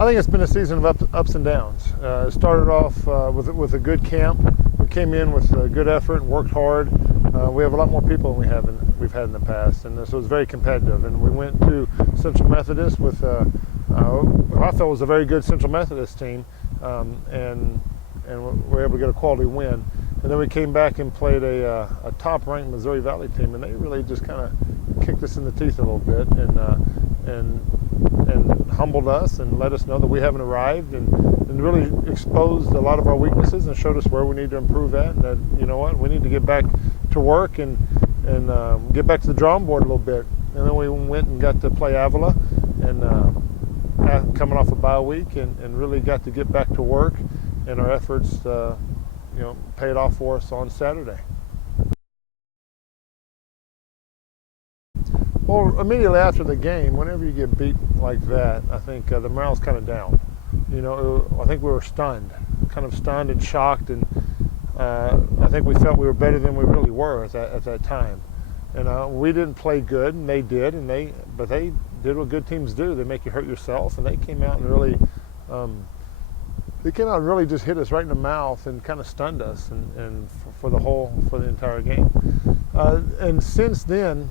I think it's been a season of ups and downs. It started off with a good camp. We came in with good effort and worked hard. We have a lot more people than we've had in the past, and so it was very competitive. And we went to Central Methodist with what I felt was a very good Central Methodist team, and we were able to get a quality win. And then we came back and played a top-ranked Missouri Valley team, and they really just kind of kicked us in the teeth a little bit and humbled us and let us know that we haven't arrived, and really exposed a lot of our weaknesses and showed us where we need to improve at, and that, you know what, we need to get back to work and get back to the drawing board a little bit. And then we went and got to play Avila, and coming off a bye week, and really got to get back to work, and our efforts paid off for us on Saturday. Well, immediately after the game, whenever you get beat like that, I think the morale's kind of down. I think we were stunned and shocked, and I think we felt we were better than we really were at that time. And we didn't play good, and they did, but they did what good teams do. They make you hurt yourself, and they came out and really just hit us right in the mouth and kind of stunned us, and for the entire game. And since then,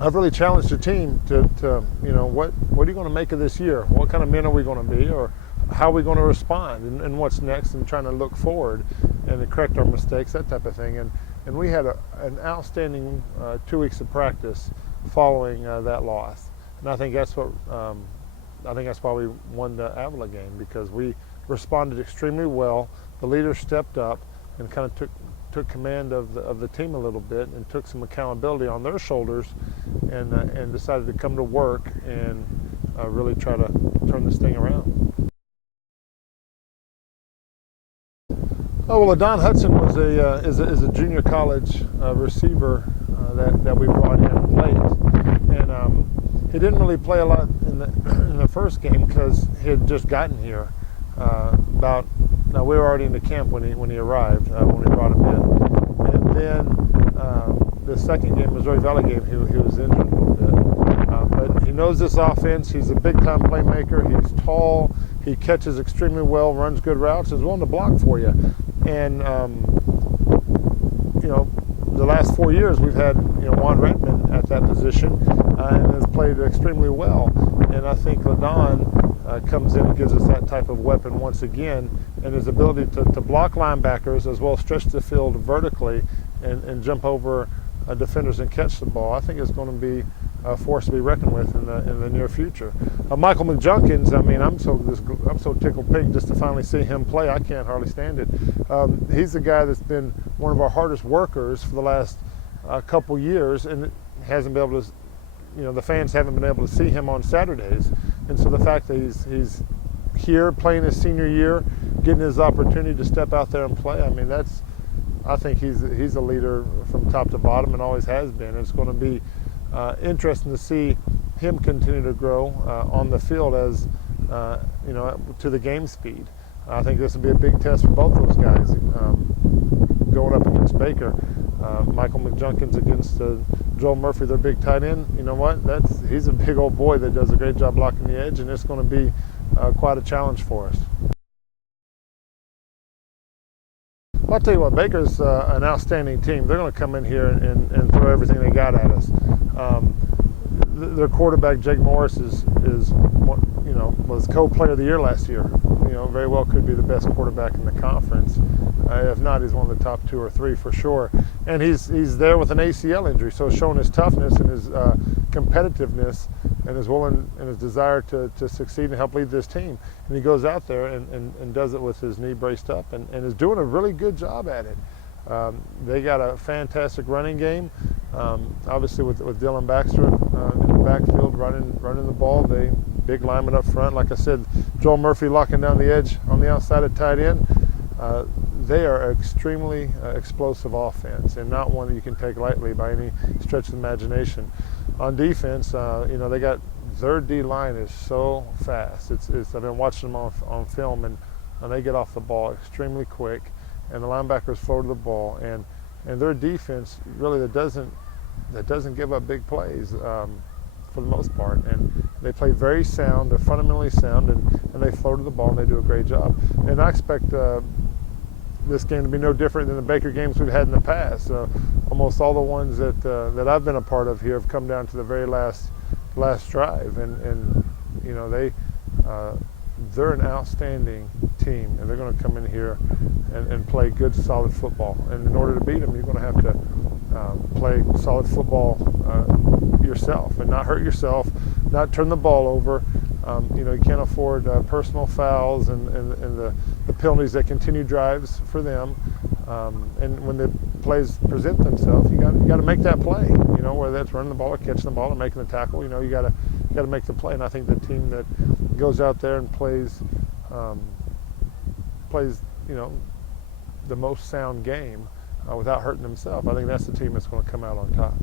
I've really challenged the team to what are you going to make of this year? What kind of men are we going to be, or how are we going to respond, and what's next, and trying to look forward and to correct our mistakes, that type of thing. And we had an outstanding 2 weeks of practice following that loss, and I think that's why we won the Avila game, because we responded extremely well. The leaders stepped up and kind of took command of the team a little bit, and took some accountability on their shoulders, and decided to come to work and really try to turn this thing around. Oh, well, Don Hudson is a junior college receiver that we brought in late, and he didn't really play a lot in the first game because he had just gotten here. We were already in the camp when he arrived, when we brought him in. And then the second game, Missouri Valley game, he was injured a little bit. But he knows this offense. He's a big-time playmaker. He's tall. He catches extremely well, runs good routes, is willing to block for you. And, the last 4 years we've had, Juan Redmond at that position, and has played extremely well. And I think LaDon comes in and gives us that type of weapon once again, and his ability to block linebackers as well as stretch the field vertically and jump over defenders and catch the ball. I think it's going to be a force to be reckoned with in the near future. Michael McJunkins, I'm so tickled pink just to finally see him play. I can't hardly stand it. He's the guy that's been one of our hardest workers for the last couple years, and hasn't been able to. The fans haven't been able to see him on Saturdays, and so the fact that he's here playing his senior year, getting his opportunity to step out there and play, I think he's a leader from top to bottom, and always has been. It's going to be interesting to see him continue to grow on the field as to the game speed. I think this will be a big test for both those guys going up against Baker. Michael McJunkins against Joel Murphy, their big tight end. You know what? He's a big old boy that does a great job blocking the edge, and it's going to be quite a challenge for us. Well, I'll tell you what, Baker's an outstanding team. They're going to come in here and throw everything they got at us. Their quarterback, Jake Morris, was co-player of the year last year. Very well could be the best quarterback in the conference. If not, he's one of the top 2 or 3 for sure. And he's there with an ACL injury, so showing his toughness and his competitiveness and his desire to succeed and help lead this team. And he goes out there and does it with his knee braced up, and is doing a really good job at it. They got a fantastic running game. Obviously with Dylan Baxter in the backfield running the ball. They big lineman up front. Like I said, Joel Murphy locking down the edge on the outside of tight end. They are extremely explosive offense, and not one that you can take lightly by any stretch of the imagination. On defense, they got their D line is so fast. I've been watching them on film, and they get off the ball extremely quick, and the linebackers flow to the ball, and their defense really that doesn't give up big plays for the most part, and They play very sound. They're fundamentally sound, and they flow to the ball, and they do a great job. And I expect this game to be no different than the Baker games we've had in the past. Almost all the ones that I've been a part of here have come down to the very last drive, and you know they're an outstanding team, and they're going to come in here and play good, solid football. And in order to beat them, you're going to have to play solid football yourself and not hurt yourself, not turn the ball over. You know, you can't afford personal fouls and the penalties that continue drives for them. And when the plays present themselves, you got to make that play. You know, whether that's running the ball or catching the ball or making the tackle. You know, you got to make the play. And I think the team that goes out there and plays you know, the most sound game without hurting themselves, I think that's the team that's going to come out on top.